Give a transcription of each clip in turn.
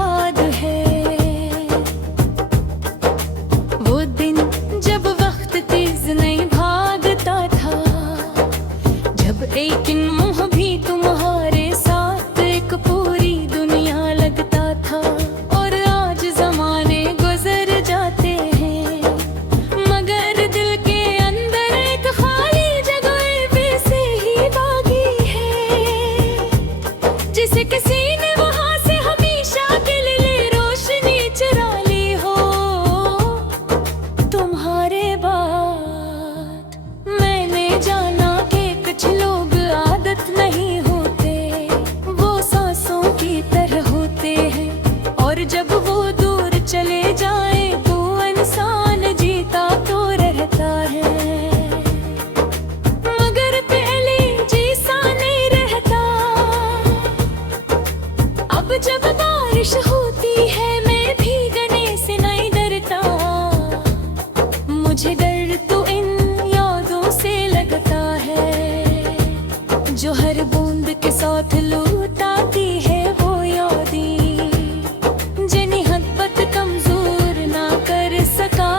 याद है वो दिन जब वक्त तेज नहीं भागता था, जब एक मुँह भी तुम्हारे साथ एक पूरी दुनिया लगता था। और आज जमाने गुजर जाते हैं मगर दिल के अंदर एक खाली जगह वैसे ही बाकी है, जिसे किसी ने वहां से हमेशा के लिए रोशनी चुरा ली हो। तुम्हारे बाद मैंने जाना कि कुछ लोग आदत नहीं होते, वो सांसों की तरह होते हैं, और जब वो दूर चले जाए तो इंसान जीता तो रहता है, मगर पहले जैसा नहीं रहता। अब जब बारिश होती है मैं भीगने से नहीं डरता, मुझे डर तो इन यादों से लगता है, जो हर बूंद के साथ लौटाती है वो यादें, जिन्हें हद तक कमजोर ना कर सका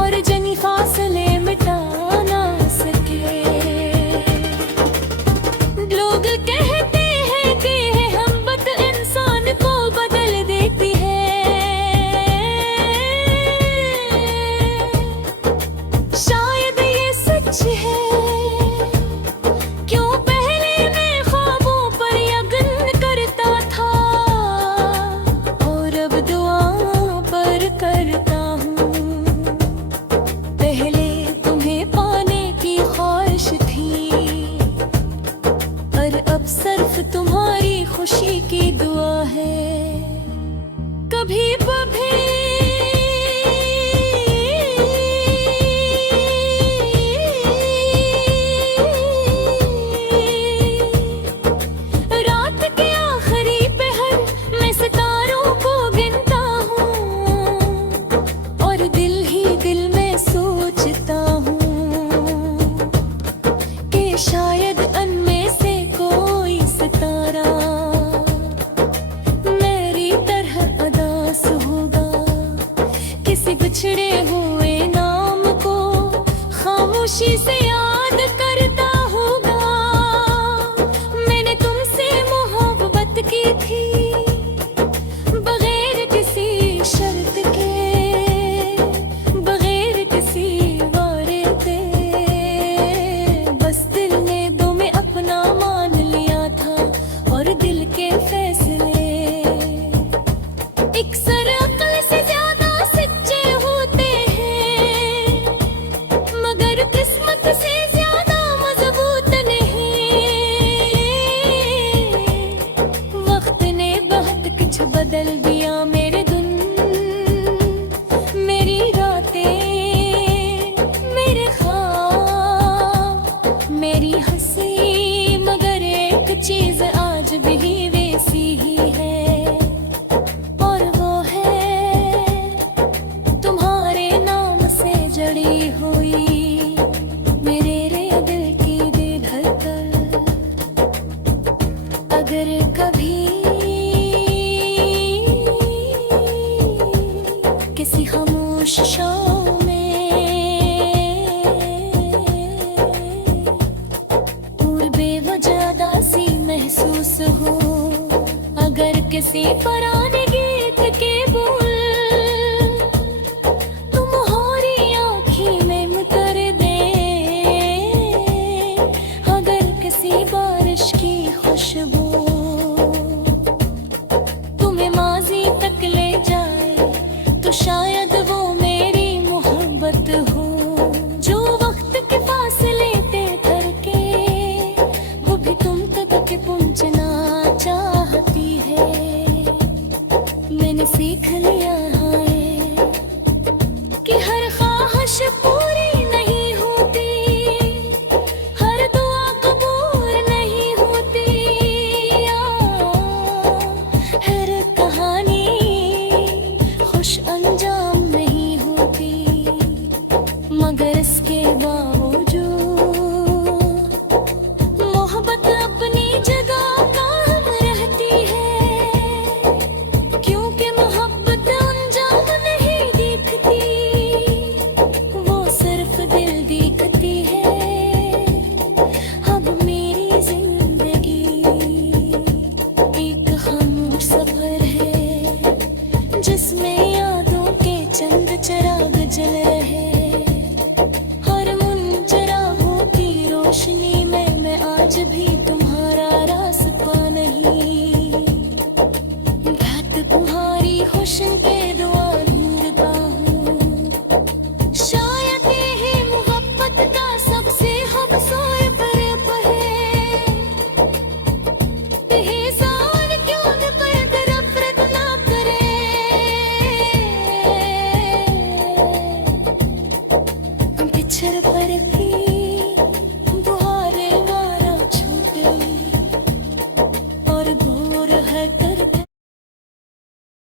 और जिन्हें फासले मिटा ना सके। लोग कहते हैं कि मोहब्बत इंसान को बदल देती है, शायद ये सच है। क्यों पहले मैं ख्वाबों पर यकीन करता था और अब दुआ पर करता हूँ। पहले तुम्हें पाने की ख्वाहिश थी, पर अब सिर्फ तुम्हारी खुशी की दुआ है। कभी कभी रात के आखिरी पहर मैं सितारों को गिनता हूँ और दिल ही दिल में सोचता हूँ कि शायद उनमें से कोई सितारा मेरी तरह अदास होगा, किसी बिछड़े हुए नाम को खामोशी से याद करता होगा। मैंने तुमसे मोहब्बत की थी बगैर किसी शर्त के, बगैर किसी वादे, बस दिल ने तुम्हें अपना मान लिया था और दिल के फैसले अक्सर अक्ल से ज्यादा सच्चे होते हैं, मगर किस्मत से ज्यादा मजबूत नहीं। वक्त ने बहुत कुछ बदल दिया मेरे दिन, मेरी रातें, मेरे ख्वाब, मेरी हंसी, मगर एक चीज आज भी वैसी ही है, और वो है तुम्हारे नाम से जड़ी हुई मेरे रे दिल की धड़कन। अगर कभी किसी खामोश शाम में और बेवजह दासी महसूस हो, अगर किसी पराने